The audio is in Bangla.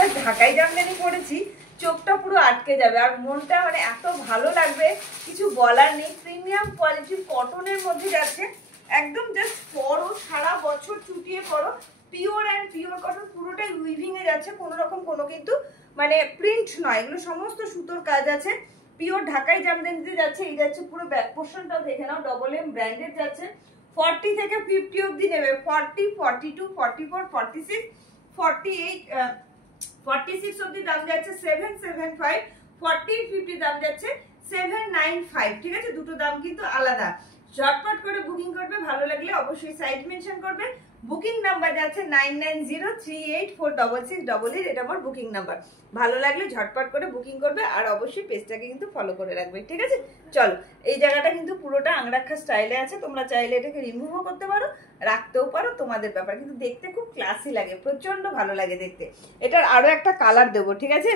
একটা ঢাকাই জামদানি পরেছি, চোখটা পুরো আটকে যাবে আর মনটা মানে এত ভালো লাগবে, কিছু বলার নেই। প্রিমিয়াম কোয়ালিটির কটনের মধ্যে যাচ্ছে, একদম জাস্ট পরো, সারা বছর চুটিয়ে পরো। পিওর অ্যান্ড পিওর কটন, পুরোটাই উইভিং এ যাচ্ছে, কোনো রকম কোনো কিন্তু মানে প্রিন্ট নয়, এগুলো সমস্ত সুতোর কাজ আছে। পিওর ঢাকাই জামদানিতে যাচ্ছে। এই যাচ্ছে পুরো ব্যাক পোর্শনটাও দেখে নাও, ডবল এম ব্র্যান্ডেড যাচ্ছে। 40 থেকে 50 অবধি নেবে, 40, 42, 44, 46, 48, 46 অবধি দাম যাচ্ছে 775, 40, 50 দাম যাচ্ছে 795। ঠিক আছে, দুটো দাম কিন্তু আলাদা। ঝটপট করে বুকিং করবে, ভালো লাগলে অবশ্যই সাইট মেনশন করবে। বুকিং নাম্বার যাচ্ছে 9903846688, এটা আমার বুকিং নাম্বার। ভালো লাগলে ঝটপট করে বুকিং করবে আর অবশ্যই পেজটাকে কিন্তু ফলো করে রাখবে। ঠিক আছে, চলো। এই জায়গাটা কিন্তু পুরোটা আংরাক্ষা স্টাইলে আছে, তোমরা চাইলে এটাকে রিমুভও করতে পারো, রাখতেও পারো, তোমাদের ব্যাপার। কিন্তু দেখতে খুব ক্লাসি লাগে, প্রচন্ড ভালো লাগে দেখতে। এটার আরো একটা কালার দেবো, ঠিক আছে।